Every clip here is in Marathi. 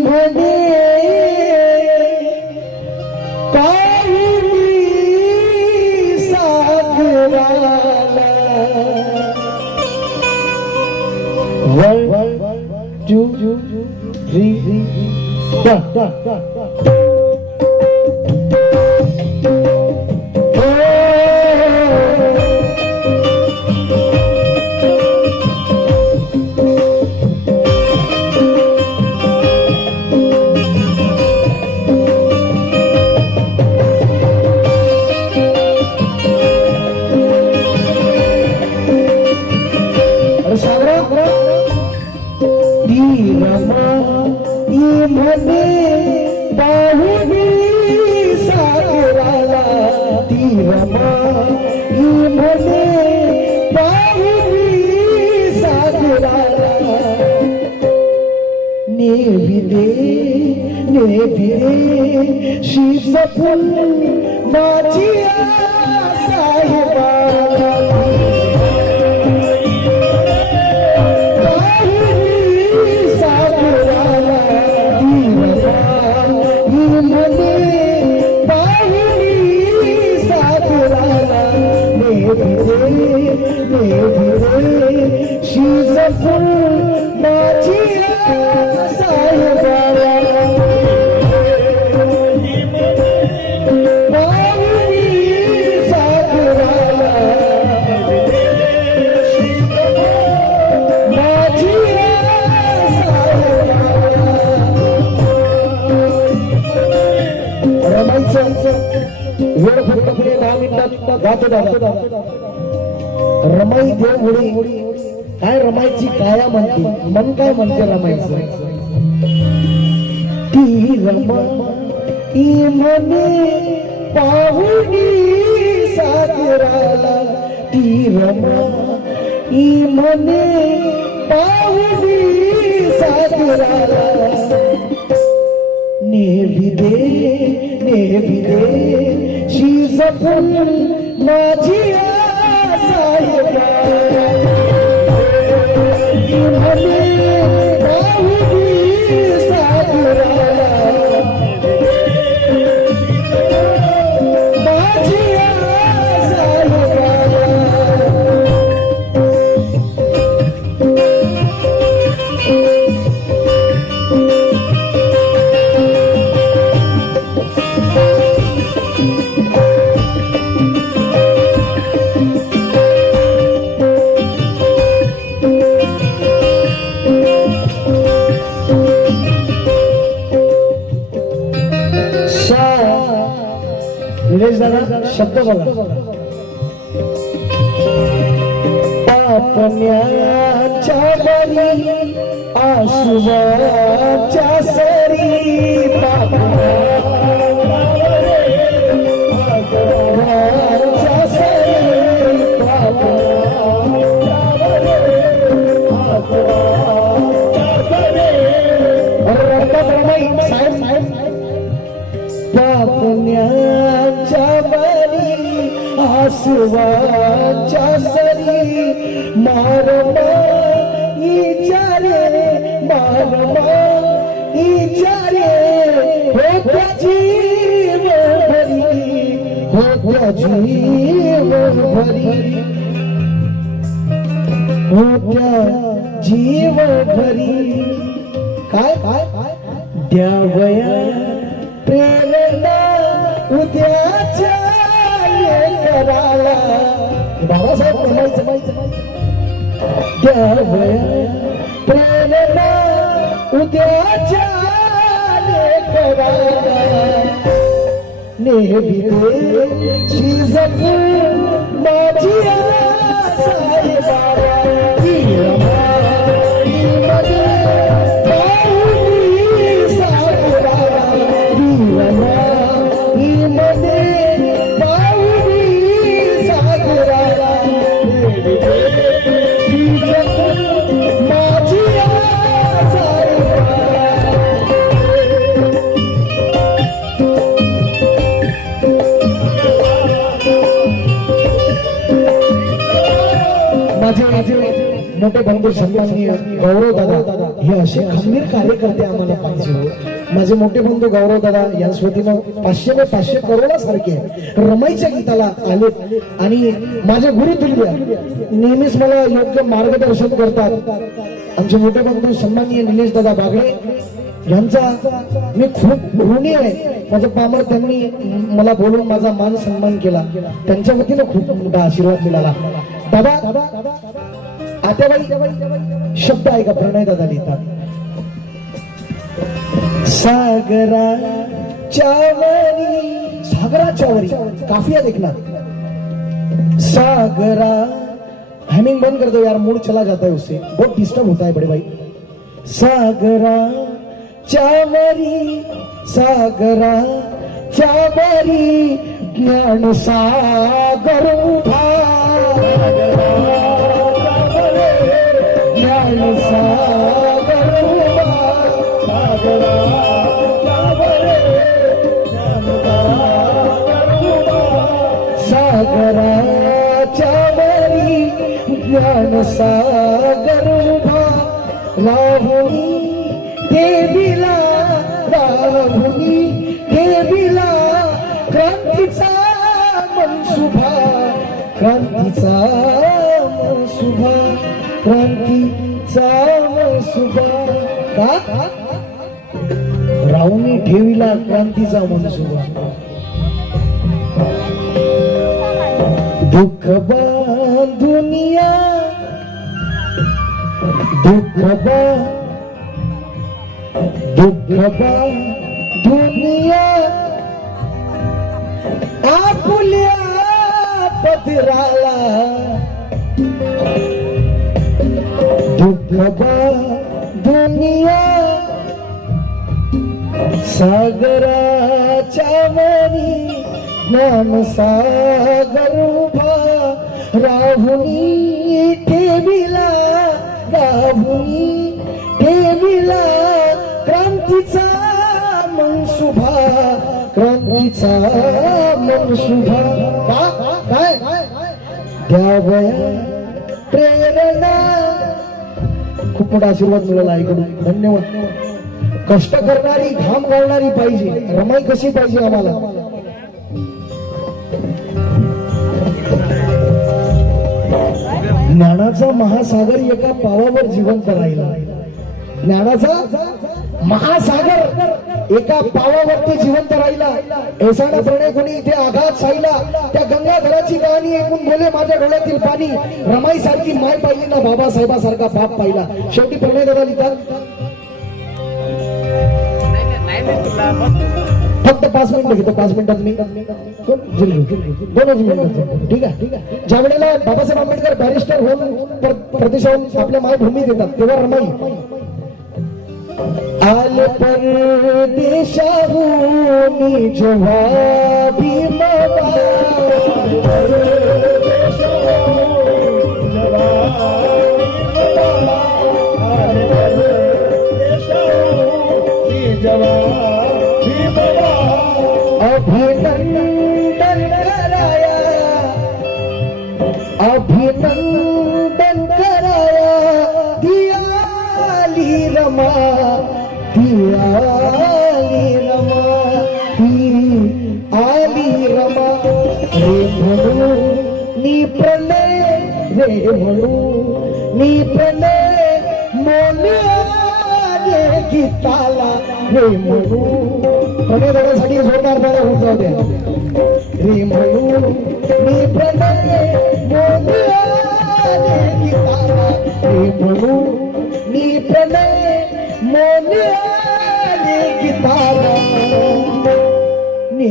ही म्हणे पाहिली सागराला ती रमा ही म्हणे पाहुणी सागराला ती रमा ही म्हणे पाहुणी सागराला नेविले गातो दादा रमाई देव उडी काय रमाईची काया म्हणते मन काय म्हणते रमायचं ती रमा ती म्हणे पाहुणी सागराला ती रमा ती म्हणे पाहुणी सागराला नेविदे नेविदे She's a brilliant Nadia. पापण्याच्या बरी आशुवाच्या सरी पापण्याच्या सरी बरी आसवाच्या मारमा इचारे मारमा इचारे होत्या जीव भरी होत्या जीव भरी होत्या जीव भरी काय काय द्यावया प्रेरणा उद्याच्या कराला बाबासाहेब म्हणायचं द्यावया प्रेरणा उद्याच्या नेहमी शिजपू माझी साईबाबा माझे मोठे बंधू सन्माननीय गौरव दादा हे असे खंबीर कार्यकर्ते आम्हाला पाहिजे हो. माझे मोठे बंधू गौरव दादा यांच्या वतीनं पाचशे ते पाचशे करोडासारखे रमाईच्या गीताला आले आणि माझे गुरुतुल्य नेहमीच मला योग्य मार्गदर्शन करतात. आमचे मोठे बंधू सन्माननीय निलेश दादा बागडे यांचा मी खूप ऋणी आहे. माझं पामर त्यांनी मला बोलून माझा मान सन्मान केला. त्यांच्या वतीनं खूप मोठा आशीर्वाद मिळाला. बाबा आत्याबाई शब्द ऐका प्रणय दादा लिहितात. सागरा चावरी. सागरा चावरी. काफिया देखना सागरा. हमिंग बंद कर दो यार मूड चला जाता है उससे बहुत डिस्टर्ब होता है बड़े भाई. सागरा चावरी. सागरा चावरी. ज्ञान सागर उभा. क्रांतीचा सुभा क्रांतीचा सुभा का? राहुनी ठेवीला क्रांतीचा मनसुभा दुःख दुनिया दुःख दुःख बा पदराला दुःख दुनिया सागराच्या वरी नाम सागर उभा. राहुनी ठेविला राहुनी ठेविला क्रांतीचा मनसुभा क्रांतीचा मनसुभा. काय प्रेरणा. खूप मोठा आशीर्वाद मिळाला ऐकडून धन्यवाद. कष्ट करणारी घाम गाळणारी पाहिजे. रमाई कशी पाहिजे आम्हाला? ज्ञानाचा महासागर एका पावावर जिवंत राहिला. ज्ञानाचा महासागर एका पावावरती जिवंत राहिला. ऐसाना प्रणय कोणी इथे आघात साईला त्या गंगाधराची कहाणी ऐकून बोले माझ्या डोळ्यातील पाणी रमाई सारखी माय पाहिली ना बाबासाहेबासारखा बाप पाहिला. शेवटी प्रणय दादा लिहितात फक्त पाच मिनिटं घेतो पाच मिनिटात मी. दोनच मिनिटात ठीक आहे ठीक आहे. ज्या वेळेला बाबासाहेब आंबेडकर बॅरिस्टर होऊन प्र- प्रदेशाहून आपल्या मायभूमी देतात तेव्हा रमाई. आल परदेशाहून जेव्हा भीमबा अभिनंदन दियाली रमा ती आली रमा रे म्हणू नी प्रणय रे म्हणू नी प्रणय मोन्या गीताला रे म्हणू प्रणय देण्यासाठी जोरदार दादा होत जाऊ द्या रे म्हणू मी प्रणय मोन्या गीताला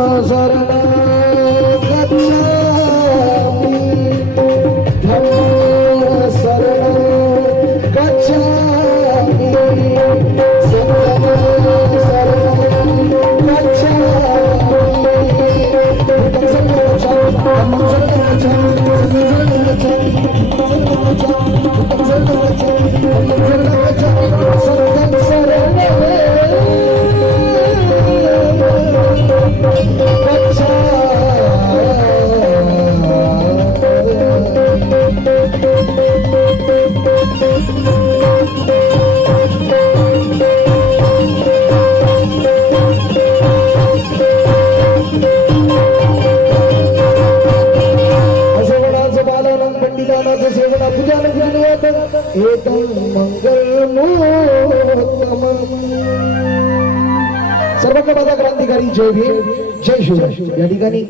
उभेरा उभेरा समाज उभेरा पायातील चपला घाला पायातील चपला बुद्धा शरण गच्छामि धम्म शरण जय भीम जय शिव या ठिकाणी